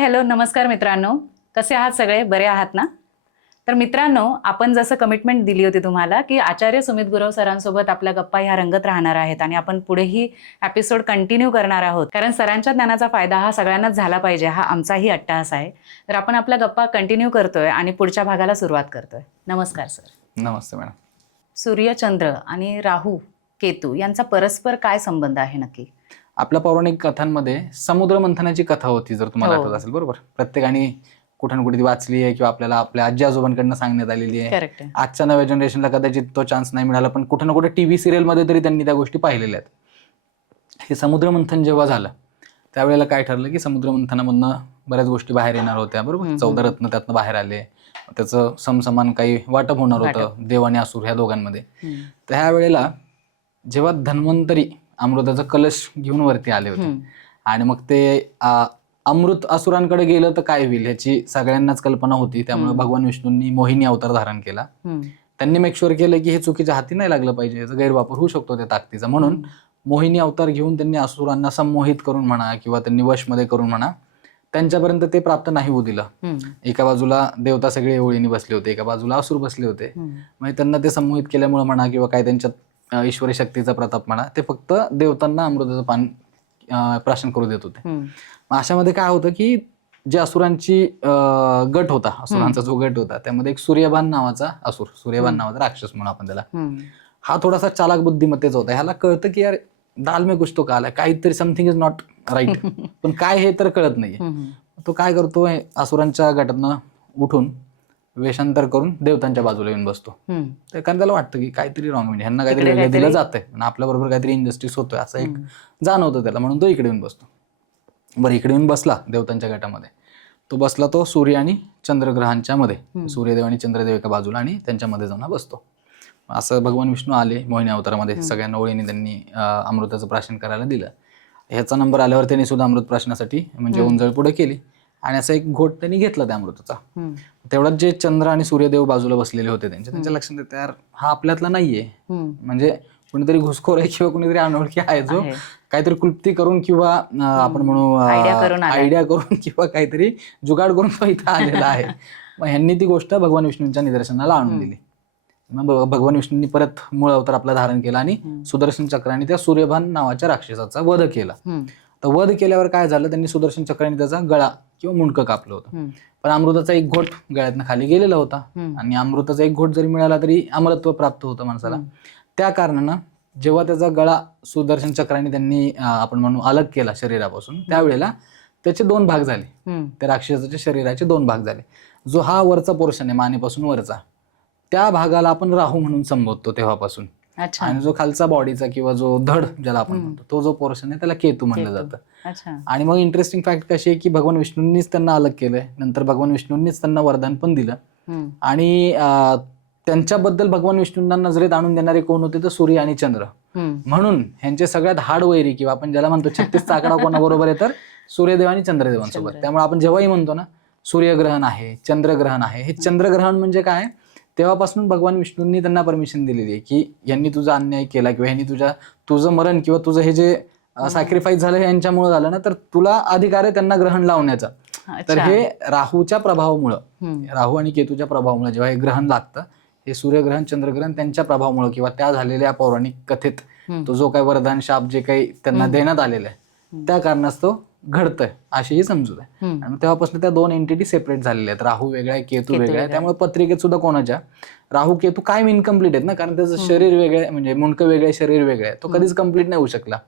Hello, नमस्कार मित्रांनो. कसे आहात सगळे? बरे आहात ना? तर मित्रांनो, आपण जसं कमिटमेंट दिली होती तुम्हाला, की आचार्य सुमित गुरव सरांसोबत आपल्या गप्पा ह्या रंगत राहणार आहेत आणि आपण पुढेही एपिसोड कंटिन्यू करणार आहोत. कारण सरांच्या ज्ञानाचा फायदा हा सगळ्यांनाच झाला पाहिजे, हा आमचाही अट्टाहास आहे. तर आपण आपल्या गप्पा कंटिन्यू करतोय आणि पुढच्या भागाला सुरुवात करतोय. नमस्कार सर. नमस्ते मॅडम. सूर्य, चंद्र आणि राहू, केतू यांचा परस्पर काय संबंध आहे नक्की? आपल्या पौराणिक कथांमध्ये समुद्र मंथनाची कथा होती, जर तुम्हाला हो. आठवत असेल. बरोबर, प्रत्येकाने कुठे ना कुठे ती वाचली आहे किंवा आपल्याला आपल्या आजी आजोबांकडनं सांगण्यात आलेली आहे. करेक्ट आहे. आजच्या नव्या जनरेशनला कदाचित तो चान्स नाही मिळाला, पण कुठे ना कुठे टीव्ही सिरियलमध्ये तरी त्यांनी त्या गोष्टी पाहिलेल्या आहेत. हे समुद्र मंथन जेव्हा झालं त्यावेळेला काय ठरलं की समुद्र मंथनामधनं बऱ्याच गोष्टी बाहेर येणार होत्या. बरोबर, 14 रत्न त्यातनं बाहेर आले. त्याचं समसमान काही वाटप होणार होतं देव आणि असुर ह्या दोघांमध्ये. तर ह्या वेळेला जेव्हा धन्वंतरी अमृताचा कलश घेऊन वरती आले होते आणि मग ते अमृत असुरांकडे गेलं तर काय होईल ह्याची सगळ्यांनाच कल्पना होती. त्यामुळे भगवान विष्णूंनी मोहिनी अवतार धारण केला. त्यांनी मेक शुअर केलं की हे चुकीच्या हाती नाही लागलं पाहिजे, याचा गैरवापर होऊ शकतो त्या ताकदीचा. म्हणून मोहिनी अवतार घेऊन त्यांनी असुरांना संमोहित करून म्हणा किंवा त्यांनी वशमध्ये करून म्हणा त्यांच्यापर्यंत ते प्राप्त नाही होऊ दिलं. एका बाजूला देवता सगळे ओळीने बसले होते, एका बाजूला असुर बसले होते. म्हणजे त्यांना ते संमोहित केल्यामुळे म्हणा किंवा काय त्यांच्यात ईश्वरी शक्तीचा प्रताप म्हणा, ते फक्त देवतांना अमृताचं पान प्राशन करू देत होते. मग अशामध्ये काय होतं की जे असुरांची गट होता, असुरांचा जो गट होता त्यामध्ये एक सूर्यभान नावाचा असुर, सूर्यभान नावाचा राक्षस म्हणून आपण त्याला, हा थोडासा चालाक बुद्धिमत्तेचा होता. ह्याला कळतं की यार दाल में कुछ तो काला है, काहीतरी समथिंग इज नॉट राईट, पण काय हे तर कळत नाहीये. तो काय करतो, असुरांच्या गटातनं उठून वेषांतर करून देवतांच्या बाजूला येऊन बसतो. कारण त्याला वाटतं की काहीतरी रॉंग, म्हणजे ह्यांना काहीतरी वेगळं दिलं जातंय आणि आपल्या बरोबर काहीतरी इनजस्टिस होतोय असं एक जाणवतं त्याला, म्हणून तो इकडे येऊन बसतो. बरं, इकडे येऊन बसला देवतांच्या गटामध्ये. तो बसला तो सूर्य आणि चंद्रग्रहांच्या मध्ये. सूर्यदेव आणि चंद्रदेव एका बाजूला आणि त्यांच्यामध्ये जाऊन बसतो. असं भगवान विष्णू आले मोहिनी अवतारामध्ये. सगळ्यांना ओळीने त्यांनी अमृताचं प्राशन करायला दिलं. ह्याचा नंबर आल्यावर त्यांनी सुद्धा अमृत प्राशनासाठी म्हणजे उंजळ पुढे केली आणि असा एक घोट त्यांनी घेतला त्या अमृताचा. तेवढ्यात जे चंद्र आणि सूर्यदेव बाजूला बसलेले होते त्यांच्या लक्षात येतं यार हा आपल्यातला नाहीये, म्हणजे कुणीतरी घुसखोर आहे किंवा कुणीतरी अनोळखी आहे जो काहीतरी क्लुप्ती करून किंवा आपण म्हणू आयडिया करून किंवा काहीतरी जुगाड करून तो इथं आलेला आहे. मग ह्यांनी ती गोष्ट भगवान विष्णूंच्या निदर्शनाला आणून दिली. मग भगवान विष्णूंनी परत मूळ अवतार आपला धारण केला आणि सुदर्शन चक्राने त्या सूर्यभान नावाच्या राक्षसाचा वध केला. तर वध केल्यावर काय झालं, त्यांनी सुदर्शन चक्राने त्याचा गळा किंवा मुंडकं कापलं होतं. पण अमृताचा एक घोट गळ्यातनं खाली गेलेला होता आणि अमृताचा एक घोट जरी मिळाला तरी अमरत्व प्राप्त होतं माणसाला. त्या कारणानं जेव्हा त्याचा गळा सुदर्शन चक्राने त्यांनी आपण म्हणू अलग केला शरीरापासून, त्यावेळेला त्याचे 2 भाग झाले. त्या राक्षसाच्या शरीराचे 2 भाग झाले. जो हा वरचा पोर्शन आहे मानेपासून वरचा, त्या भागाला आपण राहू म्हणून संबोधतो तेव्हापासून. आणि जो खालचा बॉडीचा किंवा जो धड ज्याला आपण म्हणतो तो जो पोर्शन आहे त्याला केतू म्हणलं जातं. आणि मग इंटरेस्टिंग फॅक्ट कशी आहे की भगवान विष्णूंनीच त्यांना अलग केलंय, नंतर भगवान विष्णूंनीच त्यांना वरदान पण दिलं. आणि त्यांच्याबद्दल भगवान विष्णूंना नजरेत आणून देणारे कोण होते तर सूर्य आणि चंद्र. म्हणून ह्यांचे सगळ्यात हाड वैरी किंवा आपण ज्याला म्हणतो 36चा आकडा कोणाबरोबर आहे तर सूर्यदेव आणि चंद्रदेवांसोबत. त्यामुळे आपण जेव्हाही म्हणतो ना सूर्यग्रहण आहे, चंद्रग्रहण आहे, हे चंद्रग्रहण म्हणजे काय, तेव्हापासून भगवान विष्णूंनी त्यांना परमिशन दिलेली आहे की यांनी तुझा अन्याय केला किंवा यांनी तुझं मरण किंवा तुझं हे जे सॅक्रिफाईस झालं हे यांच्यामुळे झालं ना, तर तुला अधिकार आहे त्यांना ग्रहण लावण्याचा. तर हे राहूच्या प्रभावामुळं, राहू आणि केतूच्या प्रभावामुळे जेव्हा हे ग्रहण लागतं, हे सूर्यग्रहण चंद्रग्रहण त्यांच्या प्रभावामुळे किंवा त्या झालेल्या पौराणिक कथेत तो जो काही वरदान शाप जे काही त्यांना देण्यात आलेलं आहे त्या कारणास्तव घडतंय अशी ही समजूत आहे. आणि तेव्हापासून त्या 2 एंटिटी सेपरेट झालेल्या आहेत. राहू वेगळा आहे, केतू वेगळा आहे. त्यामुळे पत्रिकेत सुद्धा कोणाच्या राहू केतू कायम इनकम्प्लीट आहेत ना, कारण त्याचं शरीर वेगळं आहे, म्हणजे मुंडकं वेगळं आहे, शरीर वेगळं आहे, तो कधीच कम्प्लीट नाही होऊ शकला.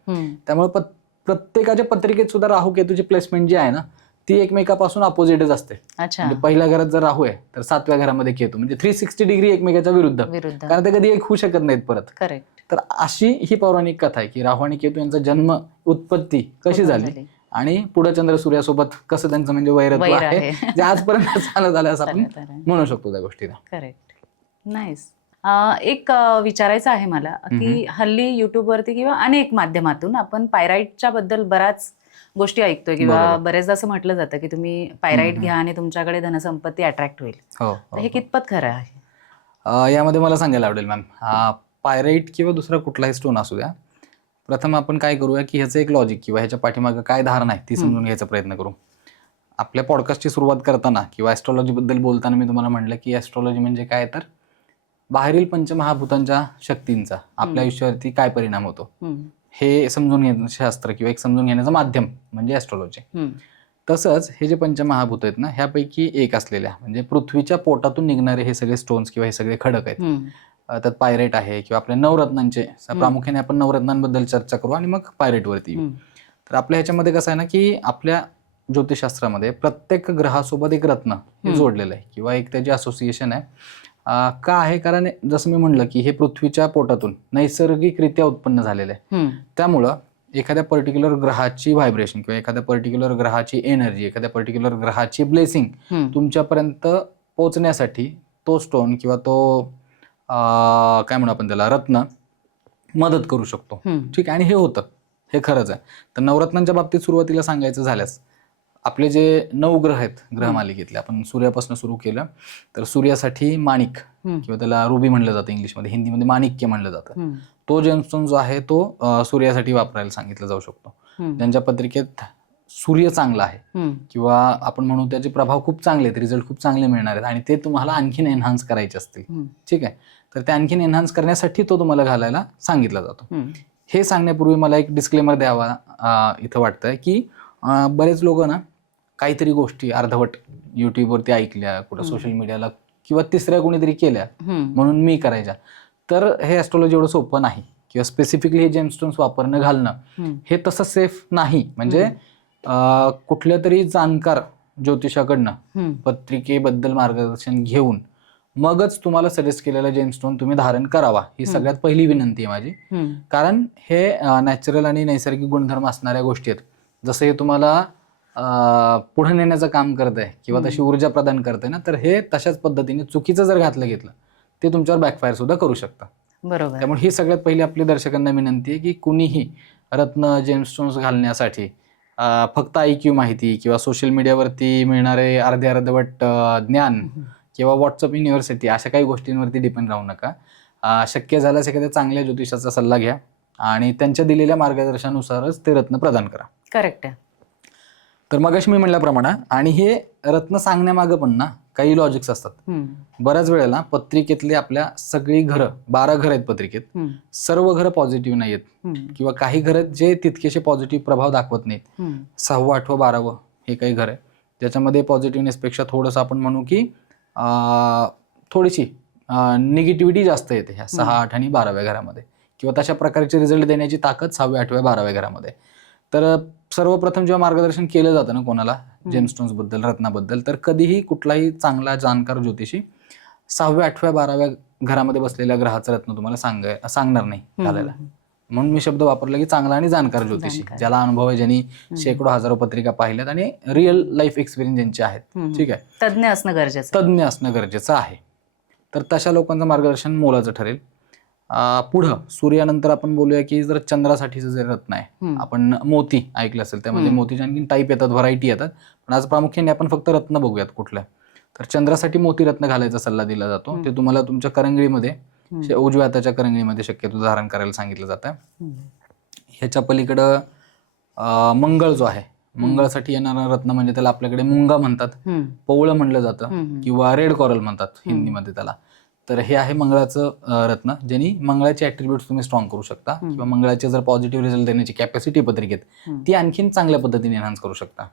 त्यामुळे प्रत्येकाच्या पत्रिकेत सुद्धा राहू केतूची प्लेसमेंट जी आहे ना ती एकमेकापासून अपोजिटच असते. म्हणजे पहिल्या घरात जर राहू आहे तर 7व्या घरामध्ये केतू, म्हणजे 360 डिग्री एकमेकाच्या विरुद्ध, कारण ते कधी एक होऊ शकत नाहीत परत. तर अशी ही पौराणिक कथा आहे की राहू आणि केतू यांचा जन्म उत्पत्ती कशी झाली आणि पुढे चंद्र सूर्यासोबत कसं त्यांचं म्हणजे वैरत्व आहे जे आजपर्यंत चालत आलं असं आपण म्हणू शकतो त्या गोष्टीला. Correct, nice. एक विचारायचं आहे मला की हल्ली युट्यूबवरती किंवा अनेक माध्यमातून आपण पायराईटच्या बद्दल बऱ्याच गोष्टी ऐकतोय किंवा बरेचदा असं म्हटलं जातं की तुम्ही पायराईट घ्या आणि तुमच्याकडे धनसंपत्ती अट्रॅक्ट होईल. हे कितपत खरं आहे? यामध्ये मला सांगायला आवडेल मॅम, पायराईट किंवा दुसरा कुठलाही स्टोन असू द्या, प्रथम आपण काय करूया की ह्याचं एक लॉजिक किंवा ह्याच्या पाठीमागं काय धारणा आहे ती समजून घ्यायचा प्रयत्न करू. आपल्या पॉडकास्टची सुरुवात करताना किंवा ॲस्ट्रॉलॉजी बद्दल बोलताना मी तुम्हाला म्हटलं की ॲस्ट्रॉलॉजी म्हणजे काय, तर बाहेरील पंचमहाभूतांच्या शक्तींचा आपल्या आयुष्यावरती काय परिणाम होतो हे समजून घेण्याचं शास्त्र किंवा एक समजून घेण्याचं माध्यम म्हणजे ॲस्ट्रॉलॉजी. तसंच हे जे पंचमहाभूत आहेत ना, ह्यापैकी एक असलेल्या म्हणजे पृथ्वीच्या पोटातून निघणारे हे सगळे स्टोन्स किंवा हे सगळे खडक आहेत. त्यात पायरेट आहे किंवा आपल्या नवरत्नांचे, प्रामुख्याने आपण नवरत्नांबद्दल चर्चा करू आणि मग पायरेटवरती येऊ. तर आपल्या ह्याच्यामध्ये कसं आहे ना की आपल्या ज्योतिषशास्त्रामध्ये प्रत्येक ग्रहासोबत एक रत्न हे जोडलेलं आहे किंवा एक त्याची असोसिएशन आहे. का आहे, कारण जसं मी म्हणलं की हे पृथ्वीच्या पोटातून नैसर्गिकरित्या उत्पन्न झालेलं आहे. त्यामुळं एखाद्या पर्टिक्युलर ग्रहाची व्हायब्रेशन किंवा एखाद्या पर्टिक्युलर ग्रहाची एनर्जी, एखाद्या पर्टिक्युलर ग्रहाची ब्लेसिंग तुमच्यापर्यंत पोहोचण्यासाठी तो स्टोन किंवा तो काय म्हणू आपण त्याला, रत्न मदत करू शकतो. ठीक आहे, आणि हे होतं, हे खरंच आहे. तर नवरत्नांच्या बाबतीत सुरुवातीला सांगायचं झाल्यास आपले जे 9 ग्रह आहेत ग्रहमालिकेतले, आपण सूर्यापासून सुरू केलं तर सूर्यासाठी माणिक किंवा त्याला रुबी म्हणलं जातं इंग्लिशमध्ये, हिंदीमध्ये माणिक्य म्हणलं जातं. तो जेमस्टोन जो आहे तो सूर्यासाठी वापरायला सांगितला जाऊ शकतो. ज्यांच्या पत्रिकेत सूर्य चांगला आहे किंवा आपण म्हणू त्याचे प्रभाव खूप चांगले आहेत, रिझल्ट खूप चांगले मिळणार आहेत आणि ते तुम्हाला आणखीन एनहान्स करायचे असतील, ठीक आहे, तर ते आणखीन एनहान्स करण्यासाठी तो तुम्हाला घालायला सांगितला जातो. हे सांगण्यापूर्वी मला एक डिस्क्लेमर द्यावा इथं वाटतंय की बरेच लोक ना काहीतरी गोष्टी अर्धवट युट्यूबवरती ऐकल्या, कुठं सोशल मीडियाला किंवा तिसऱ्या कोणीतरी केल्या म्हणून मी करायच्या. तर हे ॲस्ट्रॉलॉजी एवढं सोपं नाही किंवा स्पेसिफिकली हे जेमस्टोन्स वापरणं घालणं हे तसं सेफ नाही. म्हणजे कुठल्या तरी जाणकार ज्योतिषाकडनं पत्रिकेबद्दल मार्गदर्शन घेऊन मगच तुम्हाला सजेस्ट केलेला जेमस्टोन तुम्ही धारण करावा, ही सगळ्यात पहिली विनंती आहे माझी. कारण हे नॅचरल आणि नैसर्गिक गुणधर्म असणाऱ्या गोष्टी आहेत. जसं हे तुम्हाला पुढे नेण्याचं काम करत आहे किंवा तशी ऊर्जा प्रदान करते ना, तर हे तशाच पद्धतीने चुकीचं जर घातलं घेतलं ते तुमच्यावर बॅकफायर सुद्धा करू शकतं. बरोबर. त्यामुळे ही सगळ्यात पहिली आपली दर्शकांना विनंती आहे की कुणीही रत्न जेमस्टोन्स घालण्यासाठी फक्त IQ माहिती किंवा सोशल मीडियावरती मिळणारे अर्धवट ज्ञान किंवा व्हॉट्सअप युनिव्हर्सिटी अशा काही गोष्टींवरती डिपेंड राहू नका. शक्य झाल्यास एखाद्या चांगल्या ज्योतिषाचा सल्ला घ्या आणि त्यांच्या दिलेल्या मार्गदर्शनानुसारच ते रत्न प्रदान करा. करेक्ट आहे. तर मगाशी मी म्हणल्याप्रमाणे, आणि हे रत्न सांगण्यामागं पण ना काही लॉजिक्स असतात. बऱ्याच वेळेला पत्रिकेतले आपल्या सगळी घरं, 12 घर आहेत पत्रिकेत, सर्व घरं पॉझिटिव्ह नाही आहेत किंवा काही घर जे तितकेसे पॉझिटिव्ह प्रभाव दाखवत नाहीत. 6वं, 8वं, 12वं हे काही घर आहे ज्याच्यामध्ये पॉझिटिव्हनेसपेक्षा थोडंसं आपण म्हणू की थोडीशी निगेटिव्हिटी जास्त येते ह्या 6, 8 आणि 12व्या घरामध्ये किंवा तशा प्रकारचे रिझल्ट देण्याची ताकद 6व्या, 8व्या, 12व्या घरामध्ये. तर सर्वप्रथम जेव्हा मार्गदर्शन केलं जातं ना कोणाला जेमस्टोन्स बद्दल, रत्नाबद्दल, तर कधीही कुठलाही चांगला जाणकार ज्योतिषी 6व्या, 8व्या, 12व्या घरामध्ये बसलेल्या ग्रहाचं रत्न तुम्हाला सांगणार नाही घालायला. म्हणून मी शब्द वापरला की चांगला आणि जाणकार ज्योतिषी, ज्याला अनुभव आहे, ज्यांनी शेकडो हजारो पत्रिका पाहिल्यात आणि रिअल लाईफ एक्सपिरियन्स ज्यांचे आहेत, ठीक आहे, तज्ञ असणं गरजेचं आहे. तर तशा लोकांचं मार्गदर्शन मोलाचं ठरेल. पुढं सूर्यानंतर आपण बोलूया की जर चंद्रासाठीचं जे रत्न आहे, आपण मोती ऐकलं असेल, त्यामध्ये मोतीचे आणखी टाईप येतात, व्हरायटी येतात, पण आज प्रामुख्याने आपण फक्त रत्न बघूयात कुठल्या. तर चंद्रासाठी मोती रत्न घालायचा सल्ला दिला जातो. ते तुम्हाला तुमच्या करंगळीमध्ये, उजव्या हाताच्या करंगळीमध्ये शक्यतो धारण करायला सांगितलं जातं. ह्याच्या पलीकडं मंगळ जो आहे, मंगळासाठी येणारा रत्न म्हणजे त्याला आपल्याकडे मुंगा म्हणतात, पवळं म्हणलं जातं किंवा रेड कॉरल म्हणतात हिंदीमध्ये त्याला. तर हे आहे मंगळाचं रत्न, ज्यांनी मंगळाचे ॲट्रिब्यूट्स तुम्ही स्ट्रॉंग करू शकता किंवा मंगळाचे जर पॉझिटिव्ह रिझल्ट देण्याची कॅपॅसिटी पत्रिकेत ती आणखीन चांगल्या पद्धतीने एनहान्स करू शकता.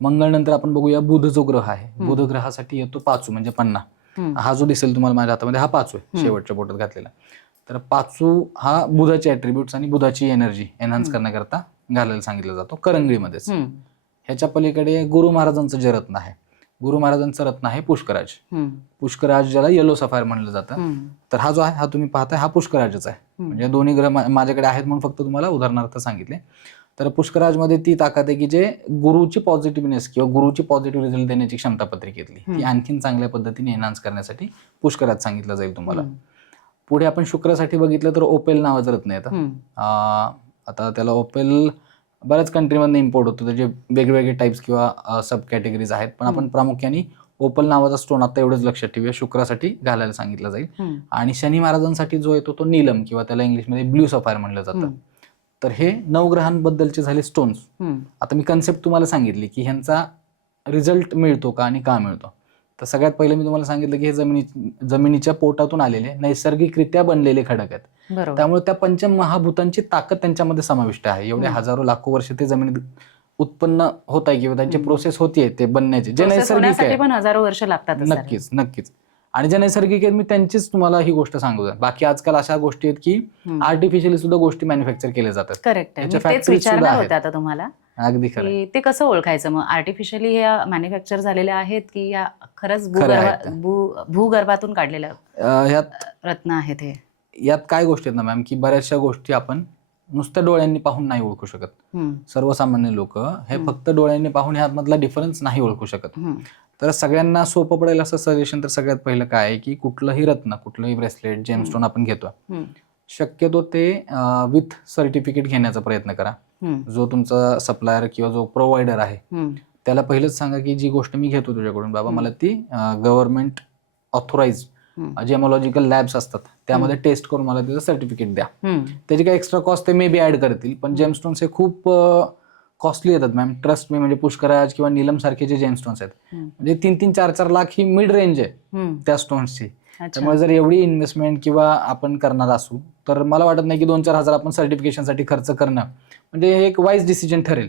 मंगळनंतर आपण बघूया बुध जो ग्रह आहे, बुध ग्रहासाठी येतो 5 म्हणजे 50. हा जो दिसेल तुम्हाला माझ्या हातामध्ये, हा 5 आहे शेवटच्या बोटात घातलेला. तर 5 हा बुधाचे ॲट्रिब्यूट्स आणि बुधाची एनर्जी एनहान्स करण्याकरता घालायला सांगितलं जातो करंगळीमध्येच. ह्याच्या पलीकडे गुरु महाराजांचं जे रत्न आहे, गुरु महाराजांचं रत्न आहे पुष्कराज. पुष्कराज ज्याला येलो सफायर म्हणलं जातं. तर हा जो आहे, हा तुम्ही पाहताय, हा पुष्कराजच आहे. म्हणजे दोन्ही ग्रह माझ्याकडे आहेत म्हणून फक्त तुम्हाला उदाहरणार्थ सांगितले. तर पुष्कराजमध्ये ती ताकद आहे की जे गुरुची पॉझिटिव्हनेस किंवा गुरुची पॉझिटिव्ह रिझल्ट देण्याची क्षमता पत्रिकेतली ती आणखीन चांगल्या पद्धतीने एनहान्स करण्यासाठी पुष्कराज सांगितलं जाईल तुम्हाला. पुढे आपण शुक्रासाठी बघितलं तर ओपेल नावाचं रत्न येतं. आता त्याला ओपेल बऱ्याच कंट्रीमधनं इम्पोर्ट होतो, त्याचे वेगवेगळे टाईप्स किंवा सब कॅटेगरीज आहेत, पण आपण प्रामुख्याने ओपल नावाचा स्टोन आता एवढंच लक्षात ठेवूया, शुक्रासाठी घालायला सांगितलं जाईल. आणि शनी महाराजांसाठी जो येतो तो नीलम किंवा त्याला इंग्लिशमध्ये ब्ल्यू सफायर म्हणलं जातं. तर हे 9 ग्रहांबद्दलचे झाले स्टोन्स. आता मी कन्सेप्ट तुम्हाला सांगितली की ह्यांचा रिझल्ट मिळतो का आणि का मिळतो. तर सगळ्यात पहिले मी तुम्हाला सांगितलं की हे जमिनीच्या पोटातून आलेले नैसर्गिकरित्या बनलेले खडक आहेत. बरोबर. त्यामुळे त्या पंचमहाभूतांची ताकद त्यांच्यामध्ये समाविष्ट आहे. एवढे हजारो लाखो वर्ष ते जमिनीत उत्पन्न होत आहे किंवा त्यांची प्रोसेस होतीये ते बनण्याची, जे नैसर्गिक आहे. पण हजारो वर्ष लागतात. नक्कीच नक्कीच. आणि जे नैसर्गिक आहेत मी त्यांचीच तुम्हाला ही गोष्ट सांगू. बाकी आजकाल अशा गोष्टी आहेत की आर्टिफिशियली सुद्धा गोष्टी मॅन्युफॅक्चर केल्या जातात. करेक्ट. त्याच्या तेच factories सुद्धा विचारणार आहेत. होते आता तुम्हाला अगदी खरं. की ते कसं ओळखायचं मग, आर्टिफिशियली ह्या मॅन्युफॅक्चर झालेल्या आहेत की या खरंच खऱ्या आहेत भूगर्भातून काढलेल्या ह्यात रत्न आहेत हे. यात काय गोष्टी आहेत ना मॅम, की बऱ्याचशा गोष्टी आपण नुसत्या डोळ्यांनी पाहून नाही ओळखू शकत. सर्वसामान्य लोक हे फक्त डोळ्यांनी पाहून ह्यामधला डिफरन्स नाही ओळखू शकत. तर सगळ्यांना सोपं पडेल असं सजेशन तर सगळ्यात पहिलं काय आहे की कुठलंही रत्न, कुठलंही ब्रेसलेट, जेमस्टोन आपण घेतो, शक्यतो ते विथ सर्टिफिकेट घेण्याचा प्रयत्न करा. जो तुमचा सप्लायर किंवा जो प्रोव्हायडर आहे त्याला पहिलंच सांगा की जी गोष्ट मी घेतो तुझ्याकडून बाबा मला ती गव्हर्नमेंट ऑथोराइज जेमोलॉजिकल लॅब्स असतात त्यामध्ये टेस्ट करून मला त्याचं सर्टिफिकेट द्या. त्याची काही एक्स्ट्रा कॉस्ट ते मे बी ऍड करतील, पण जेमस्टोन्स हे खूप कॉस्टली येतात मॅम. ट्रस्ट मी, म्हणजे पुष्कराज किंवा नीलम सारखे जे जेमस्टोन्स आहेत म्हणजे 3-3, 4-4 लाख ही मिड रेंज आहे त्या स्टोन्सची. त्यामुळे जर एवढी इन्व्हेस्टमेंट किंवा आपण करणार असू तर मला वाटत नाही की 2-4 हजार आपण सर्टिफिकेशनसाठी खर्च करणं म्हणजे हे एक वाईज डिसिजन ठरेल.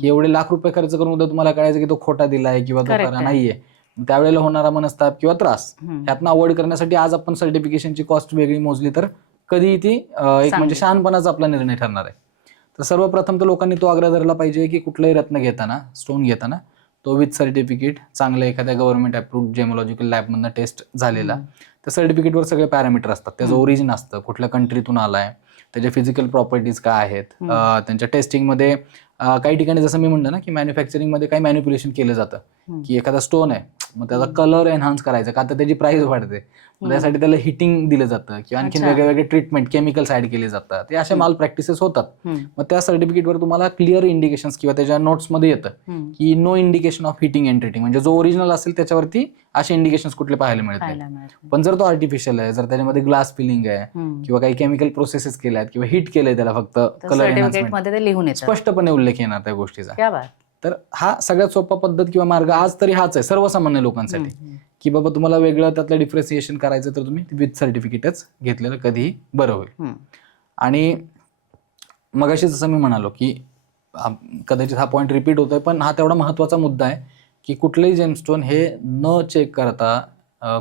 की एवढे लाख रुपये खर्च करून उद्या तुम्हाला कळायचं की तो खोटा दिलाय किंवा तो खरा नाहीये, त्यावेळेला होणारा मनस्ताप किंवा त्रास ह्यातनं अवॉइड करण्यासाठी आज आपण सर्टिफिकेशनची कॉस्ट वेगळी मोजली तर कधी ती एक म्हणजे शहाणपणाचा आपला निर्णय ठरणार आहे. तर सर्वप्रथम तर लोकांनी तो आग्रह धरला पाहिजे की कुठलाही रत्न घेताना, स्टोन घेताना तो विथ सर्टिफिकेट चांगल्या एखाद्या गव्हर्नमेंट अप्रूव्ड जेमोलॉजिकल लॅबमधनं टेस्ट झालेला. त्या सर्टिफिकेटवर सगळे पॅरामीटर असतात, त्याचं ओरिजिन असतं, कुठल्या कंट्रीतून आलाय, त्याच्या फिजिकल प्रॉपर्टीज काय आहेत, त्यांच्या टेस्टिंगमध्ये काही ठिकाणी जसं मी म्हणलं ना की मॅन्युफॅक्चरिंगमध्ये काही मॅन्युप्युलेशन केलं जातं की एखादा स्टोन आहे मग त्याचा कलर एनहान्स करायचा का तर त्याची प्राइस वाढते, त्यासाठी त्याला हिटिंग दिलं जातं किंवा आणखी वेगवेगळे ट्रीटमेंट केमिकल्स ऍड केले जातात. ते अशा माल प्रॅक्टिसेस होतात. मग त्या सर्टिफिकेटवर तुम्हाला क्लिअर इंडिकेशन किंवा त्याच्या नोट्समध्ये येतं की no indication of hitting and treating, म्हणजे जो ओरिजिनल असेल त्याच्यावरती असे इंडिकेशन कुठले पाहायला मिळत नाही. पण जर तो आर्टिफिशियल आहे, जर त्याच्यामध्ये ग्लास फिलिंग आहे किंवा काही केमिकल प्रोसेसेस केल्या आहेत किंवा हिट केलंय त्याला फक्त कलर एनहान्समेंट, स्पष्टपणे उल्लेख येणार त्या गोष्टीचा. तर हा सगळ्यात सोपा पद्धत किंवा मार्ग आज तरी हाच आहे सर्वसामान्य लोकांसाठी की बाबा तुम्हाला वेगळं त्यातलं डिफरेन्सिएशन करायचं तर तुम्ही विथ सर्टिफिकेटच घेतलेलं कधीही बरं होईल. आणि मगाशी जसं मी म्हणालो की कदाचित हा पॉईंट रिपीट होतोय पण हा तेवढा महत्वाचा मुद्दा आहे की कुठलंही जेमस्टोन हे न चेक करता,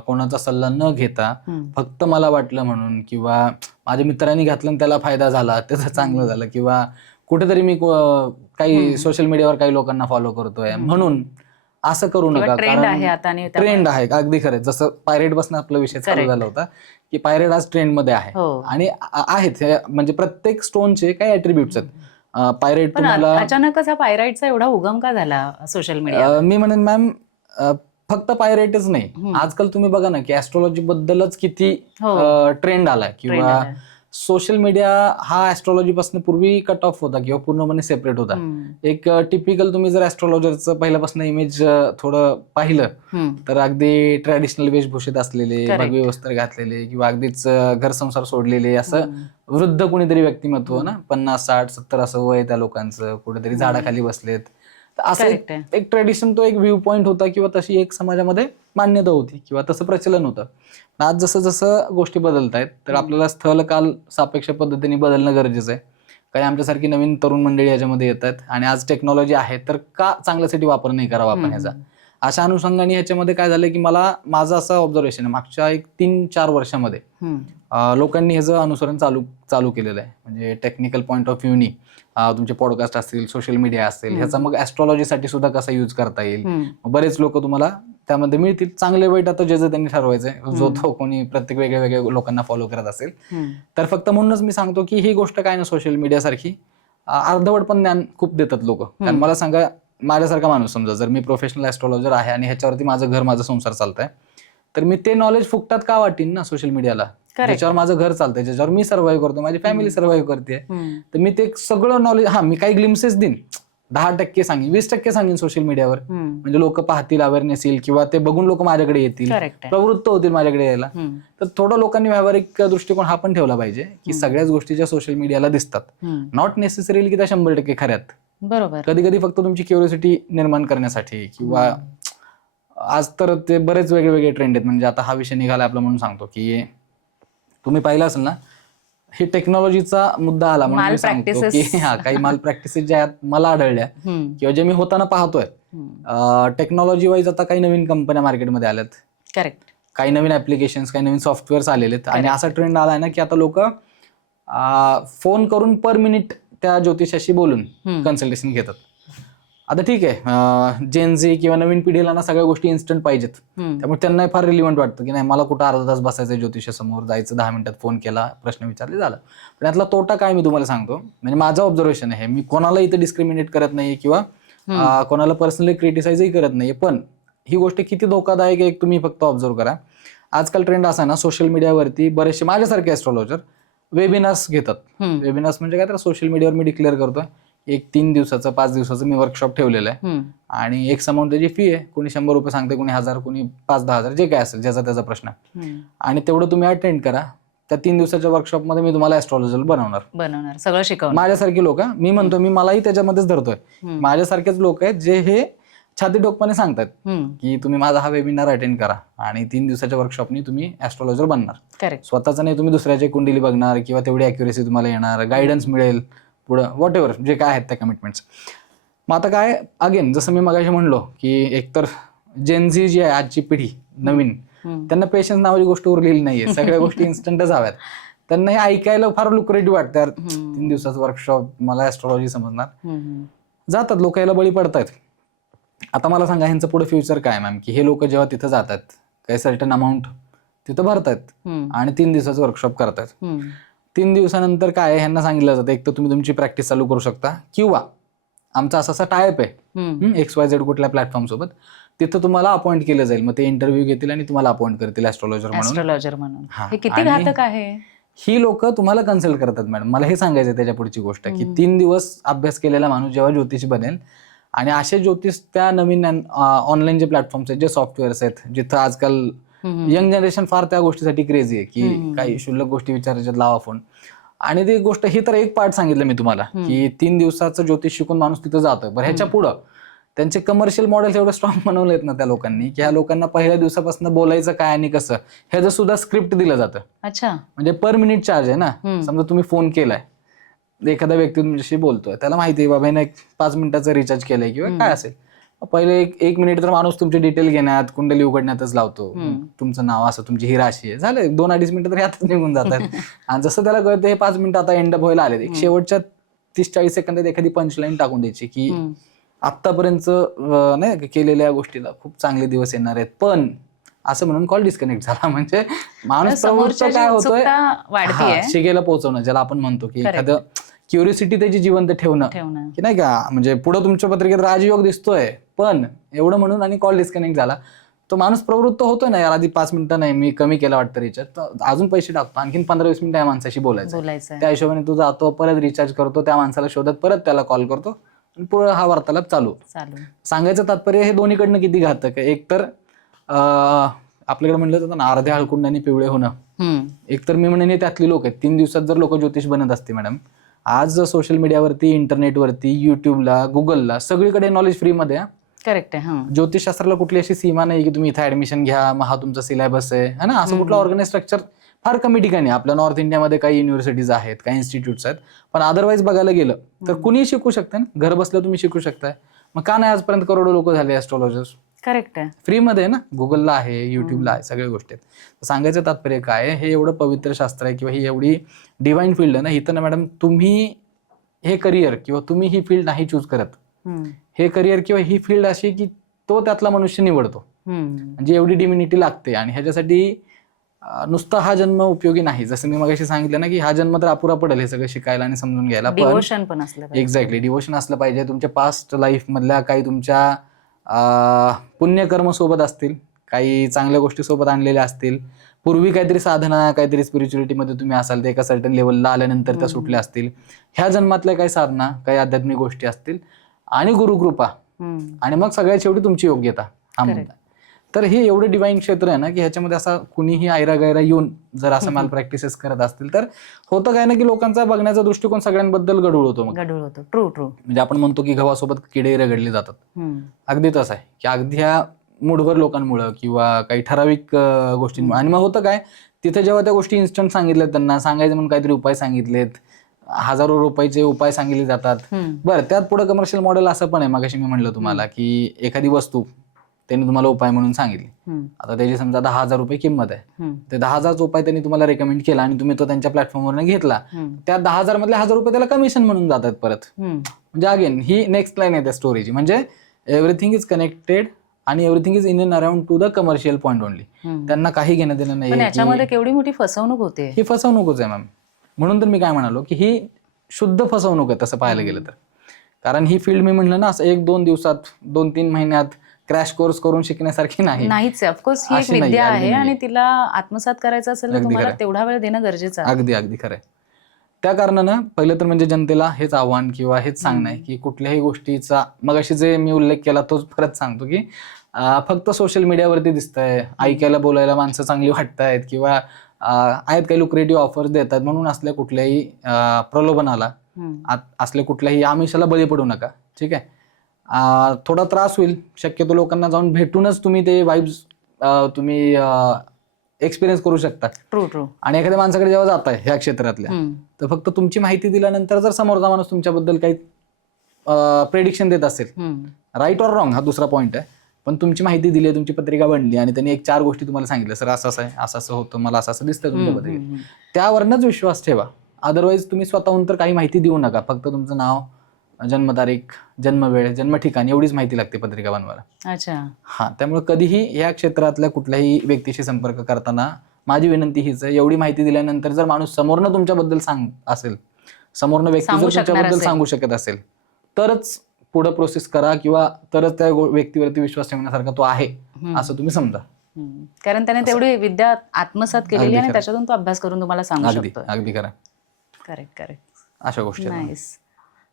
कोणाचा सल्ला न घेता, फक्त मला वाटलं म्हणून किंवा माझ्या मित्रांनी घातलं आणि त्याला फायदा झाला, त्याचं चांगलं झालं, किंवा कुठेतरी मी काही सोशल मीडियावर काही लोकांना फॉलो करतोय म्हणून असं करू नका. ट्रेंड आहे, अगदी खरं. जसं पायरेट बसणं आपला विषय चालू झाला होता की पायरेट आज ट्रेंड मध्ये आहे आणि आहेत म्हणजे प्रत्येक स्टोनचे काही ऍट्रिब्यूट्स आहेत. पायरेट तुम्हाला अचानकच हा पायराईटचा एवढा उगम का झाला सोशल मीडिया? मी म्हणेन मॅम फक्त पायरेटच नाही, आजकाल तुम्ही बघा ना की ऍस्ट्रॉलॉजी बद्दलच किती ट्रेंड आलाय किंवा सोशल मीडिया हा ऍस्ट्रॉलॉजी पासून पूर्वी कट ऑफ होता किंवा पूर्णपणे सेपरेट होता. एक टिपिकल तुम्ही जर ऍस्ट्रॉलॉजरचं पहिल्यापासून इमेज थोडं पाहिलं तर अगदी ट्रॅडिशनल वेशभूषेत असलेले, भगवे वस्त्र घातलेले किंवा अगदीच घर संसार सोडलेले असं वृद्ध कुणीतरी व्यक्तिमत्व ना, 50, 60, 70 असं वय त्या लोकांचं, कुठेतरी झाडाखाली बसलेत, असं एक ट्रेडिशन, तो एक व्ह्यू पॉइंट होता किंवा तशी एक समाजामध्ये मान्यता होती किंवा तसं प्रचलन होतं. आज जसं जसं गोष्टी बदलत आहेत तर आपल्याला स्थल काल सापेक्ष पद्धतीने बदलणं गरजेचं आहे. काही आमच्यासारखी नवीन तरुण मंडळी याच्यामध्ये येत आहेत आणि आज टेक्नॉलॉजी आहे तर का चांगल्यासाठी वापर नाही करावा आपण ह्याचा. अशा अनुषंगाने याच्यामध्ये काय झालंय की मला माझं असं ऑब्झर्वेशन आहे, मागच्या एक 3-4 वर्षामध्ये लोकांनी ह्याचं अनुसरण चालू केलेलं आहे. म्हणजे टेक्निकल पॉईंट ऑफ व्ह्यूनी तुमचे पॉडकास्ट असतील, सोशल मीडिया असेल, ह्याचा मग ऍस्ट्रॉलॉजीसाठी सुद्धा कसा यूज करता येईल. बरेच लोक तुम्हाला त्यामध्ये मिळतील. चांगले वाईट आता जे त्यांनी ठरवायचंय, जो तो कोणी प्रत्येक वेगळ्या वेगळ्या लोकांना फॉलो करत असेल तर फक्त म्हणूनच मी सांगतो की ही गोष्ट काय ना, सोशल मीडिया सारखी अर्धवट पण ज्ञान खूप देतात लोक. कारण मला सांगा, माझ्यासारखा माणूस समजा जर मी प्रोफेशनल ऍस्ट्रॉलॉजर आहे आणि ह्याच्यावरती माझं घर, माझा संसार चालतंय, तर मी ते नॉलेज फुकटात का वाटीन ना सोशल मीडियाला, ज्याच्यावर माझं घर चालतंय, ज्याच्यावर मी सर्व्हाइव्ह करतो, माझी फॅमिली सर्व्हाइव्ह करते. तर मी ते सगळं नॉलेज, मी काही ग्लिम्सेस देईन, 10% सांगेन, 20% सांगेन सोशल मीडियावर, म्हणजे लोक पाहतील, अवेअरनेस येईल किंवा ते बघून लोक माझ्याकडे येतील, प्रवृत्त होतील माझ्याकडे यायला. तर थोडं लोकांनी व्यावहारिक दृष्टिकोन हा पण ठेवला पाहिजे की सगळ्याच गोष्टी ज्या सोशल मीडियाला दिसतात, नॉट नेसेसरीली की त्या 100% खऱ्यात. बरोबर. कधी कधी फक्त तुमची क्युरिओसिटी निर्माण करण्यासाठी किंवा आज तर ते बरेच वेगळे ट्रेंड आहेत. म्हणजे आता हा विषय निघाला आपला म्हणून सांगतो की तुम्ही पाहिलं असेल ना, हे टेक्नॉलॉजीचा मुद्दा आला म्हणून मी सांगतो की Malpractices. काही माल प्रॅक्टिसेस ज्या आहेत मला आढळल्या किंवा जे मी होताना पाहतोय, टेक्नॉलॉजी वाईज आता काही नवीन कंपन्या मार्केटमध्ये आल्यात, करेक्ट. काही नवीन ऍप्लिकेशन्स, काही नवीन सॉफ्टवेअर्स आलेले आहेत. आणि असा ट्रेंड आलाय ना की आता लोक फोन करून पर मिनिट त्या ज्योतिषाशी बोलून कन्सल्टेशन घेतात. आता ठीक आहे, जेनझी किंवा नवीन पिढीला ना सगळ्या गोष्टी इन्स्टंट पाहिजेत, त्यामुळे त्यांना फार रिलिव्हंट वाटतं की नाही मला कुठं अर्धा तास बसायचं ज्योतिषासमोर, जायचं 10 मिनिटात फोन केला, प्रश्न विचारले, झालं. पण यातला तोटा काय मी तुम्हाला सांगतो, म्हणजे माझं ऑब्झर्वेशन आहे, मी कोणाला इथं डिस्क्रिमिनेट करत नाही किंवा कोणाला पर्सनली क्रिटिसाइजही करत नाही, पण ही गोष्ट किती धोकादायक आहे तुम्ही फक्त ऑब्झर्व करा. आजकाल ट्रेंड असा आहे ना, सोशल मीडियावरती बरेचसे माझ्यासारखे ॲस्ट्रॉलॉजर वेबिनार्स घेतात. वेबिनार्स म्हणजे काय, तर सोशल मीडियावर मी डिक्लेअर करतोय एक 3 दिवसाचं 5 दिवसाचं मी वर्कशॉप ठेवलेलं आहे आणि एक अमाऊंट त्याची फी आहे. कोणी 100 रुपये सांगते, कोणी 1000, कोणी 5-10 जे काय असेल, ज्याचा त्याचा प्रश्न. आणि तेवढं तुम्ही अटेंड करा. त्या 3 दिवसाच्या वर्कशॉपमध्ये मी तुम्हाला ॲस्ट्रॉलॉजर बनवणार, सगळं शिकवणार. माझ्यासारखे लोक, मी म्हणतो मी मलाही त्याच्यामध्येच धरतोय, माझ्यासारखेच लोक आहेत जे हे छाती डोकपणे सांगतात की तुम्ही माझा हा वेबिनार अटेंड करा आणि 3 दिवसाच्या वर्कशॉपनी तुम्ही ॲस्ट्रॉलॉजर बनणार. स्वतःच नाही, तुम्ही दुसऱ्याची कुंडली बघणार किंवा तेवढी अॅक्युरेसी तुम्हाला येणार, गायडन्स मिळेल पुढं, व्हॉट एव्हर जे काय आहेत त्या कमिटमेंट्स. मग आता काय, अगेन जसं मी मगाशी म्हणलो की एकतर जेनझी जी आहे आजची पिढी नवीन, त्यांना पेशन्स नावाची गोष्ट उरलेली नाहीये, सगळ्या गोष्टी इन्स्टंटच हव्यात. त्यांना हे ऐकायला फार लुक्रेटिव्ह वाटतं, 3 दिवसाचं वर्कशॉप, मला ॲस्ट्रॉलॉजी समजणार, जातात लोक, याला बळी पडतायत. आता मला सांगा ह्यांचं पुढे फ्युचर काय मॅम, की हे लोक जेव्हा तिथं जातात काही सर्टन अमाऊंट तिथं भरतायत आणि 3 दिवसाचं वर्कशॉप करतायत. 3 दिवसानंतर काय ह्यांना सांगितलं जातं, एक तर तुम्ही तुमची प्रॅक्टिस चालू करू शकता किंवा आमचा असा टायअप आहे XYZ कुठल्या प्लॅटफॉर्म सोबत, तिथं तुम्हाला अपॉइंट केलं जाईल. मग ते इंटरव्ह्यू घेतील आणि तुम्हाला अपॉइंट करतील ॲस्ट्रॉलॉजर म्हणून. हे किती घातक आहे. ही लोक तुम्हाला कन्सल्ट करतात. मॅडम मला हे सांगायचं त्याच्या पुढची गोष्ट की 3 दिवस अभ्यास केलेला माणूस जेव्हा ज्योतिष बनेल, आणि असे ज्योतिष त्या नवीन ऑनलाईन जे प्लॅटफॉर्म्स आहेत, जे सॉफ्टवेअर्स आहेत, जिथं आजकाल यंग जनरेशन फार त्या गोष्टीसाठी क्रेझी आहे की काही क्षुल्लक गोष्टी विचारायच्यात, लावा फोन. आणि ती गोष्ट, ही तर एक पार्ट सांगितलं मी तुम्हाला की 3 दिवसाचं ज्योतिष शिकून माणूस तिथं जातोय. बरं, ह्याच्या पुढं त्यांचे कमर्शियल मॉडेल्स एवढे स्ट्रॉंग बनवले आहेत ना त्या लोकांनी, की ह्या लोकांना पहिल्या दिवसापासून बोलायचं काय आणि कसं ह्याचं सुद्धा स्क्रिप्ट दिलं जातं. अच्छा. म्हणजे पर मिनिट चार्ज आहे ना. समजा तुम्ही फोन केलाय, एखादा व्यक्ती तुमच्याशी बोलतोय, त्याला माहिती आहे बाबा एक 5 मिनिटाचं रिचार्ज केलंय किंवा काय असेल, पहिले एक मिनिट तर माणूस तुमची डिटेल घेण्यात, कुंडली उघडण्यातच लावतो. तुमचं नाव असं, तुमची ही राशी आहे, झालं 2-2.5 मिनिटं तर यातच निघून जातात. आणि जसं त्याला कळतं हे 5 मिनिटं आता एंड अप व्हायला आले, एक शेवटच्या 30-40 सेकंदात एखादी पंचलाईन टाकून द्यायची की आत्तापर्यंत नाही केलेल्या गोष्टीला खूप चांगले दिवस येणार आहेत, पण असं म्हणून कॉल डिस्कनेक्ट झाला. म्हणजे माणूस प्रवृत्त काय होतोय, शिकेला पोहोचवणं ज्याला आपण म्हणतो, की एखादं क्युरिओसिटी त्याची जिवंत ठेवणं की नाही का. म्हणजे पुढे तुमच्या पत्रिकेत राजयोग दिसतोय, पण एवढं म्हणून आणि कॉल डिस्कनेक्ट झाला, तो माणूस प्रवृत्त होतोय ना, यार आधी 5 मिनिटं नाही, मी कमी केला वाटतं रिचार्ज, तर अजून पैसे टाकतो, आणखीन 15-20 मिनिटं या माणसाशी बोलायचं. त्या हिशोबाने तू जातो, परत रिचार्ज करतो, त्या माणसाला शोधत परत त्याला कॉल करतो, आणि पुढे हा वार्तालाप चालू. सांगायचं तात्पर्य हे दोन्हीकडनं किती घातक आहे. एकतर आपल्याकडे म्हणलं जातं ना, अर्ध्या हळकुंडाने पिवळे होणं. एकतर मी म्हणेन त्यातली लोक आहेत. 3 दिवसात जर लोक ज्योतिष बनत असते मॅडम, आज सोशल मीडियावरती, इंटरनेटवरती, युट्यूबला, गुगलला सगळीकडे नॉलेज फ्रीमध्ये. करेक्ट आहे. ज्योतिषशास्त्राला कुठली अशी सीमा नाही की तुम्ही इथे ऍडमिशन घ्या, मग हा तुमचा सिलेबस आहे ना, असं कुठलं ऑर्गनाइज स्ट्रक्चर फार कमी ठिकाणी. आपल्या नॉर्थ इंडियामध्ये काही युनिव्हर्सिटीज आहेत, काही इन्स्टिट्यूट्स आहेत, पण अदरवाईज बघायला गेलं तर कुणीही शिकू शकतं ना, घर बसल्या तुम्ही शिकू शकताय. मग का नाही आजपर्यंत करोडो लोक झाले ॲस्ट्रॉलॉजर्स? करेक्ट आहे. फ्रीमध्ये आहे ना, गुगलला आहे, युट्यूबला आहे, सगळ्या गोष्टी आहेत. सांगायचं तात्पर्य काय, हे एवढं पवित्र शास्त्र आहे किंवा ही एवढी डिवाइन फील्ड आहे ना, इथं ना मॅडम तुम्ही हे करिअर किंवा तुम्ही ही फील्ड नाही चूज करत. हे करिअर किंवा ही फील्ड अशी की तो त्यातला मनुष्य निवडतो, म्हणजे एवढी डिम्युनिटी लागते. आणि ह्याच्यासाठी नुसता हा जन्म उपयोगी नाही. जसं मी मगाशी सांगितलं ना की हा जन्म तर अपुरा पडेल हे सगळं शिकायला आणि समजून घ्यायला. डिवोशन पण असलं पाहिजे. एक्झॅक्टली, डिवोशन असलं पाहिजे. तुमच्या पास्ट लाईफ मधल्या काही तुमच्या पुण्यकर्म सोबत असतील, काही चांगल्या गोष्टी सोबत आणलेल्या असतील, पूर्वी काहीतरी साधना, काहीतरी स्पिरिच्युअलिटीमध्ये तुम्ही असाल, ते एका सर्टन लेवलला आल्यानंतर त्या सुटल्या असतील. ह्या जन्मातल्या काही साधना, काही आध्यात्मिक गोष्टी असतील आणि गुरुकृपा, आणि मग सगळ्यात शेवटी तुमची योग्यता, हा मुद्दा. तर हे एवढे डिवाईन क्षेत्र आहे ना की ह्याच्यामध्ये असा कुणीही आयरा गैरा येऊन जर असं माल प्रॅक्टिसेस करत असतील तर होतं काय ना की लोकांचा बघण्याचा दृष्टिकोन सगळ्यांबद्दल गढूळ होतो. मग गढूळ होतो. True true. म्हणजे आपण म्हणतो की गव्हासोबत किडे रगडले जातात. अगदी तसं आहे की अगदी ह्या मूडवर लोकांमुळं किंवा काही ठराविक गोष्टींमुळे. आणि मग होतं काय, तिथे जेव्हा त्या गोष्टी इन्स्टंट सांगितल्यात, त्यांना सांगायचे म्हणून काहीतरी उपाय सांगितलेत, हजारो रुपयाचे उपाय सांगितले जातात. बरं, त्यात पुढे कमर्शियल मॉडेल असं पण आहे, मगाशी मी म्हणलं तुम्हाला की एखादी वस्तू त्यांनी तुम्हाला उपाय म्हणून सांगितली, आता त्याची समजा 10,000 रुपये किंमत आहे, ते 10,000 उपाय त्यांनी तुम्हाला रेकमेंड केला आणि तुम्ही तो त्यांच्या प्लॅटफॉर्मवर घेतला, त्या 10,000 मधले 1,000 रुपये त्याला कमिशन म्हणून जातात परत. म्हणजे अगेन ही नेक्स्ट लाईन आहे त्या स्टोरीची. म्हणजे एव्हरीथिंग इज कनेक्टेड आणि everything is in and around two the commercial point only. त्यांना काही घेणं देणं नाही. याच्यामध्ये केवढी मोठी फसवणूक होते. ही फसवणूकच आहे मॅम. म्हणून तर मी काय म्हणालो की ही शुद्ध फसवणूक आहे तसं पाहायला गेलं तर. कारण ही फील्ड मी म्हणलं ना असं 1-2 दिवसात 2-3 महिन्यात क्रॅश कोर्स करून शिकण्यासारखी नाही. नाहीच. ऑफकोर्स ही एक विद्या आहे आणि तिला आत्मसात करायचं असेल तर तुम्हाला तेवढा वेळ देणं गरजेचं आहे. अगदी अगदी खरंय. त्या कारणानं पहिलं तर म्हणजे जनतेला हेच आव्हान किंवा हेच सांगणं आहे की कुठल्याही गोष्टीचा, मगाशी जे मी उल्लेख केला तोच परत सांगतो की फक्त सोशल मीडियावरती दिसतंय, ऐकायला बोलायला माणसं चांगली वाटतायत किंवा आहेत काही लुक्रेटिव्ह ऑफर्स देतात म्हणून असल्या कुठल्याही प्रलोभनाला, असल्या कुठल्याही आमिषाला बळी पडू नका. ठीक आहे. थोडा त्रास होईल, शक्यतो लोकांना जाऊन भेटूनच तुम्ही ते वाईब्स तुम्ही एक्सपिरियन्स करू शकता. True true. आणि एखाद्या माणसाकडे जेव्हा जाताय ह्या क्षेत्रातल्या, तर फक्त तुमची माहिती दिल्यानंतर जर समोरचा माणूस तुमच्याबद्दल काही प्रेडिक्शन देत असेल, राईट ऑर रॉंग हा दुसरा पॉईंट आहे, पण तुमची माहिती दिली, तुमची पत्रिका बनली आणि त्यांनी 1-4 गोष्टी तुम्हाला सांगितल्या, सर असं असं आहे, असं असं होतं, मला असं असं दिसतं तुमच्याबद्दल, त्यावरनच विश्वास ठेवा. अदरवाईज तुम्ही स्वतःहून तर काही माहिती देऊ नका. फक्त तुमचं नाव, जन्मतारीख, जन्मवेळ, जन्म ठिकाण एवढीच माहिती लागते पत्रिका बनवायला. अच्छा. हा, त्यामुळे कधीही या क्षेत्रातल्या कुठल्याही व्यक्तीशी संपर्क करताना माझी विनंती हीच आहे, एवढी माहिती दिल्यानंतर जर माणूस समोरनं तुमच्याबद्दल असेल, समोरनं व्यक्ती जर तुमच्याबद्दल सांगू शकत असेल, तरच पुढे प्रोसेस करा किंवा तरच त्या व्यक्तीवरती विश्वास ठेवण्यासारखा तो आहे असं तुम्ही समजा. कारण त्याने तेवढी विद्या आत्मसात केलेली आणि त्याच्यातून तो अभ्यास करून तुम्हाला सांगू शकतो. अगदी करा. Correct correct. अशा गोष्टी. नाईस.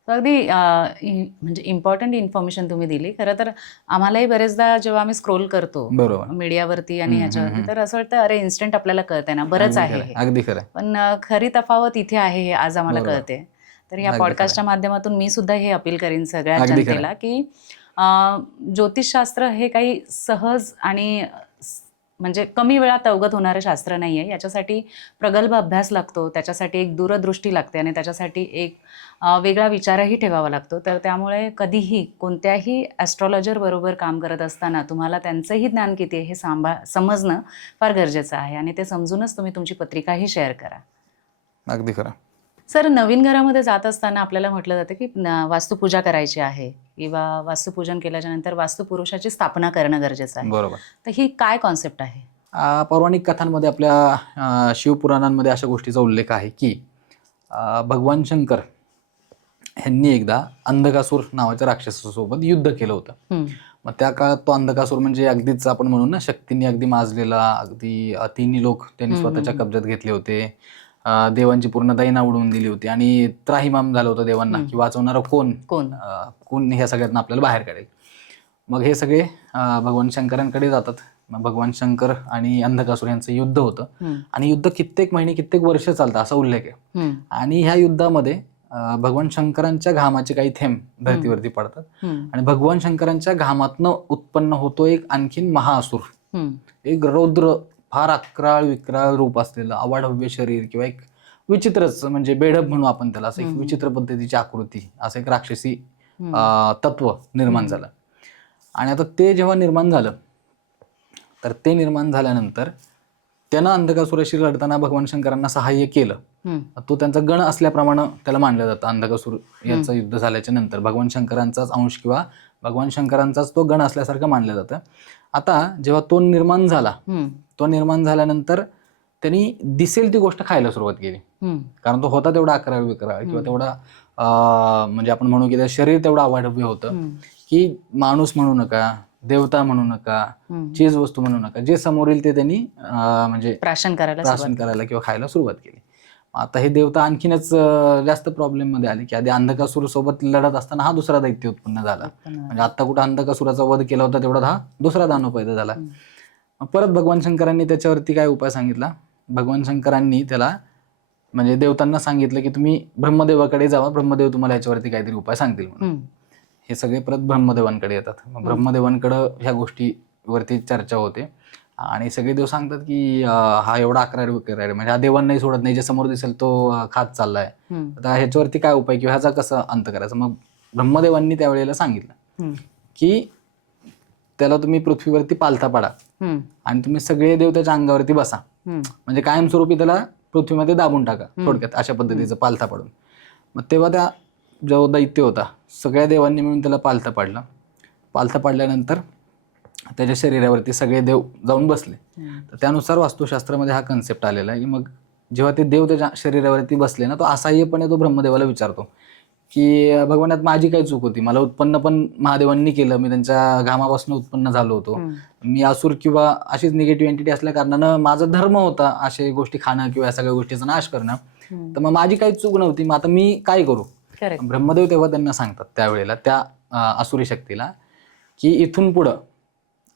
अगदी म्हणजे इम्पॉर्टंट इन्फॉर्मेशन तुम्ही दिली. खरं तर आम्हालाही बरेचदा जेव्हा आम्ही स्क्रोल करतो मीडियावरती आणि ह्याच्यावरती, तर असं वाटतं अरे इन्स्टंट आपल्याला कळतंय ना, बरंच आहे. अगदी खरं. पण खरी तफावत इथे आहे हे आज आम्हाला कळते. तर या पॉडकास्टच्या माध्यमातून मी सुद्धा हे अपील करीन सगळ्या जनतेला की ज्योतिषशास्त्र हे काही सहज आणि म्हणजे कमी वेळात अवगत होणारं शास्त्र नाही आहे. याच्यासाठी प्रगल्भ अभ्यास लागतो, त्याच्यासाठी एक दूरदृष्टी लागते आणि त्याच्यासाठी एक वेगळा विचारही ठेवावा लागतो. तर त्यामुळे कधीही कोणत्याही ॲस्ट्रॉलॉजर बरोबर काम करत असताना तुम्हाला त्यांचंही ज्ञान किती आहे हे समजणं फार गरजेचं आहे आणि ते समजूनच तुम्ही तुमची पत्रिकाही शेअर करा. अगदी खरं. सर, नवीन घरामध्ये जात असताना आपल्याला म्हटलं जातं की वास्तुपूजा करायची आहे किंवा वास्तुपूजन केल्याच्या नंतर वास्तुपुरुषाची स्थापना करणं गरजेचं आहे. बरोबर. तर ही काय कॉन्सेप्ट आहे? पौराणिक कथांमध्ये, आपल्या शिवपुराणांमध्ये अशा गोष्टीचा उल्लेख आहे की भगवान शंकर यांनी एकदा अंधकासूर नावाच्या राक्षसासोबत युद्ध केलं होतं. मग त्या काळात तो अंधकासूर म्हणजे अगदीच आपण म्हणून ना शक्तीने अगदी माजलेला, अगदी तिन्ही लोक त्यांनी स्वतःच्या कब्जात घेतले होते, देवांची पूर्ण दैना उडवून दिली होती आणि त्राहिमाम झालं होतं देवांना की वाचवणारा कोण ह्या सगळ्यातनं आपल्याला बाहेर काढेल. मग हे सगळे भगवान शंकरांकडे जातात. मग भगवान शंकर आणि अंधकासूर यांचं युद्ध होतं आणि युद्ध कित्येक महिने, कित्येक वर्ष चालतं असा उल्लेख आहे. आणि ह्या युद्धामध्ये भगवान शंकरांच्या घामाचे काही थेंब धरतीवरती पडतात आणि भगवान शंकरांच्या घामातनं उत्पन्न होतो एक आणखीन महाअसूर, एक रौद्र, फार अक्राळ विक्राळ रूप असलेलं, अवाढव्य शरीर किंवा एक विचित्रच, म्हणजे बेढप म्हणू आपण त्याला, असं एक विचित्र पद्धतीची आकृती, असं एक राक्षसी तत्व निर्माण झालं. आणि आता ते जेव्हा निर्माण झालं, तर ते निर्माण झाल्यानंतर त्यानं अंधकासुराशी लढताना भगवान शंकरांना सहाय्य केलं. तो त्यांचा गण असल्याप्रमाणे त्याला मानलं जातं. अंधकासूर यांचं युद्ध झाल्याच्या नंतर भगवान शंकरांचाच अंश किंवा भगवान शंकरांचाच तो गण असल्यासारखं मानलं जातं. आता जेव्हा तो निर्माण झाल्यानंतर त्यांनी दिसेल ती गोष्ट खायला सुरुवात केली. कारण तो होता तेवढा अकराळ विक्राळ किंवा तेवढा म्हणजे आपण म्हणू की शरीर तेवढं अवाढव्य होतं की माणूस म्हणू नका, देवता म्हणू नका, चीज वस्तू म्हणू नका, जे समोर येईल ते त्यांनी म्हणजे प्राशन करायला किंवा खायला सुरुवात केली. आता हे देवता आणखीनच जास्त प्रॉब्लेम मध्ये आले की आधी अंधकासूर सोबत लढत असताना हा दुसरा दैत्य उत्पन्न झाला. म्हणजे आता कुठं अंधकासुराचा वध केला होता तेवढा हा दुसरा दानव पैदा झाला. परत भगवान शंकरांनी त्याच्यावरती काय उपाय सांगितला. भगवान शंकरांनी त्याला म्हणजे देवतांना सांगितलं की तुम्ही ब्रह्मदेवाकडे जावा, ब्रह्मदेव तुम्हाला याच्यावरती काहीतरी उपाय सांगतील म्हणून. हे सगळे परत ब्रह्मदेवांकडे येतात. मग ब्रह्मदेवांकडं ह्या गोष्टीवरती चर्चा होते आणि सगळे देव सांगतात की हा एवढा अकरारी म्हणजे हा देवांनाही सोडत नाही, जे समोर दिसेल तो खात चाललाय, आता ह्याच्यावरती काय उपाय किंवा ह्याचा कसं अंत करायचा. मग ब्रह्मदेवांनी त्यावेळेला सांगितलं की त्याला तुम्ही पृथ्वीवरती पालथा पाडा आणि तुम्ही सगळे देव त्याच्या अंगावरती बसा, म्हणजे कायमस्वरूपी त्याला पृथ्वीमध्ये दाबून टाका, थोडक्यात अशा पद्धतीचं पालथा पाडून. मग तेव्हा त्या जो दैत्य होता सगळ्या देवांनी मिळून त्याला पालथा पाडला. पालथा पाडल्यानंतर त्याच्या शरीरावरती सगळे देव जाऊन बसले. तर त्यानुसार वास्तुशास्त्रामध्ये हा कन्सेप्ट आलेला आहे की मग जेव्हा ते देव त्याच्या शरीरावरती बसले ना, तो असहाय्यपणे तो ब्रह्मदेवाला विचारतो की भगवानात माझी काय चूक होती, मला उत्पन्न पण महादेवांनी केलं, मी त्यांच्या घामापासून उत्पन्न झालो होतो, मी असुर किंवा अशीच निगेटिव्ह एंटिटी असल्या कारणानं माझा धर्म होता अशा गोष्टी खाणं किंवा या सगळ्या गोष्टीचा नाश करणं, तर मग माझी काही चूक नव्हती, मग आता मी काय करू. ब्रह्मदेव तेव्हा त्यांना सांगतात त्यावेळेला त्या असुरी शक्तीला की इथून पुढं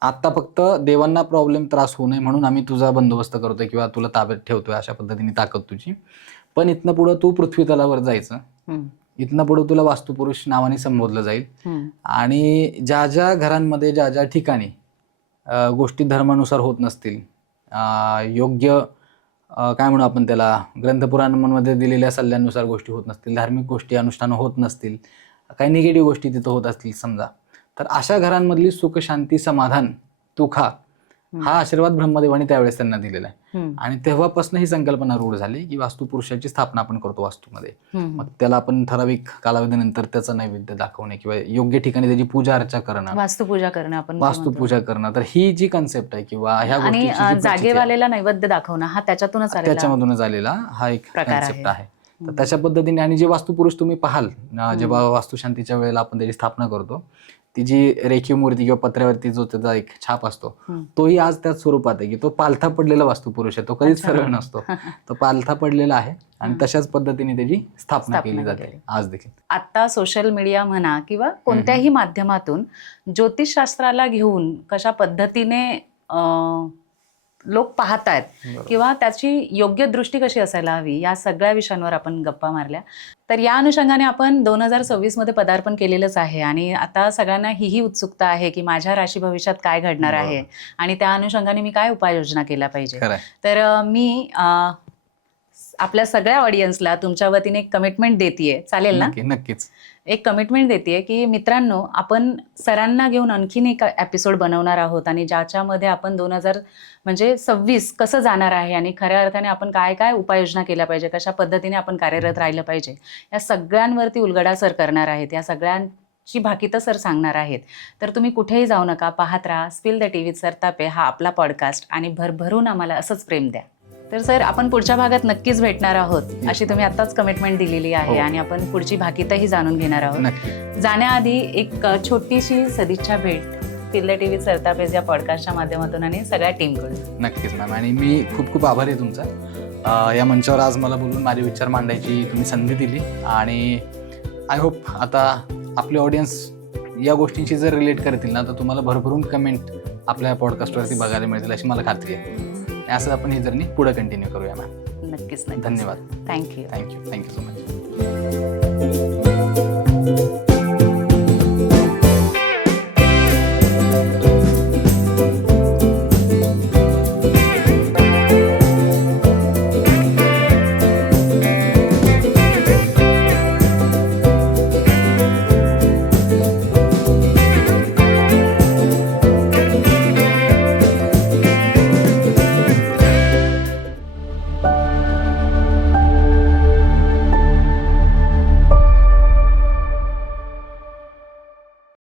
आता फक्त देवांना प्रॉब्लेम त्रास होऊ नये म्हणून आम्ही तुझा बंदोबस्त करतोय किंवा तुला ताब्यात ठेवतोय, अशा पद्धतीने ताकद तुझी. पण इथनं पुढं तू पृथ्वी तलावर जायचं, इथनं पुढे तुला वास्तुपुरुष नावाने संबोधलं जाईल आणि ज्या ज्या घरांमध्ये ज्या ज्या ठिकाणी गोष्टी धर्मानुसार होत नसतील, योग्य काय म्हणू आपण त्याला, ग्रंथपुराणांमध्ये दिलेल्या सल्ल्यानुसार गोष्टी होत नसतील, धार्मिक गोष्टी अनुष्ठानं होत नसतील, काही निगेटिव्ह गोष्टी तिथं होत असतील समजा, तर अशा घरांमधली सुख शांती समाधान तू खा, हा आशीर्वाद ब्रह्मदेवाने त्यावेळेस त्यांना दिलेला आहे. आणि तेव्हापासून ही संकल्पना रूढ झाली की वास्तुपुरुषाची स्थापना आपण करतो वास्तूमध्ये. मग त्याला आपण ठराविक कालावधीनंतर त्याचं नैवेद्य दाखवणे किंवा योग्य ठिकाणी त्याची पूजा अर्चा करणं, वास्तुपूजा करणं, आपण वास्तुपूजा करणं. तर ही जी कन्सेप्ट आहे किंवा ह्या आणि जागेवालेला नैवेद्य दाखवणं हा त्याच्यामधूनच आलेला हा एक कन्सेप्ट आहे. तर तशा पद्धतीने आणि जे वास्तुपुरुष तुम्ही पाहाल जेव्हा वास्तुशांतीच्या वेळेला आपण त्याची स्थापना करतो, ती जी रेखीव मूर्ती किंवा पत्र्यावरती जो त्याचा एक छाप असतो तोही आज त्याच स्वरूपात आहे की तो पालथा पडलेला वास्तुपुरुष आहे, तो कधीच सरळ नसतो, तो पालथा पडलेला आहे आणि तशाच पद्धतीने त्याची स्थापना केली जाते आज देखील. आता सोशल मीडिया म्हणा किंवा कोणत्याही माध्यमातून ज्योतिषशास्त्राला घेऊन कशा पद्धतीने लोक पाहतायत किंवा त्याची योग्य दृष्टी कशी असायला हवी, या सगळ्या विषयांवर आपण गप्पा मारल्या. तर या अनुषंगाने आपण 2026 मध्ये पदार्पण केलेलंच आहे आणि आता सगळ्यांना ही उत्सुकता आहे की माझ्या राशी भविष्यात काय घडणार आहे आणि त्या अनुषंगाने मी काय उपाययोजना केल्या पाहिजे. तर मी आपल्या सगळ्या ऑडियन्सला तुमच्या वतीने एक कमिटमेंट देतेय, चालेल ना? नक्कीच एक कमिटमेंट देतेय की मित्रांनो, आपण सरांना घेऊन आणखीन एक एपिसोड बनवणार आहोत आणि ज्याच्यामध्ये आपण 2026 कसं जाणार आहे आणि खऱ्या अर्थाने आपण काय काय उपाययोजना केल्या पाहिजे, कशा पद्धतीने आपण कार्यरत राहिलं पाहिजे, या सगळ्यांवरती उलगडा सर करणार आहेत, या सगळ्यांची भाकितं सर सांगणार आहेत. तर तुम्ही कुठेही जाऊ नका, पाहत राहा spill the T with Sartape हा आपला पॉडकास्ट आणि भरभरून आम्हाला असंच प्रेम द्या. तर सर, आपण पुढच्या भागात नक्कीच भेटणार आहोत अशी तुम्ही आताच कमिटमेंट दिलेली आहे आणि आपण पुढची भाकितही जाणून घेणार आहोत. जाण्याआधी एक छोटीशी सदिच्छा भेट स्पिल द टी विथ सरतापेज या पॉडकास्टच्या माध्यमातून आणि सगळ्या टीमकडून. नक्कीच मॅम, आणि मी खूप खूप आभारी आहे तुमचा या मंचावर आज मला बोलून माझे विचार मांडायची तुम्ही संधी दिली आणि आय होप आता आपले ऑडियन्स या गोष्टींशी जर रिलेट करतील ना तर तुम्हाला भरभरून कमेंट आपल्या पॉडकास्टवरती बघायला मिळतील अशी मला खात्री आहे. असं आपण ही जर्नी पुढे कंटिन्यू करूया मॅम. नक्कीच. धन्यवाद. Thank you so much.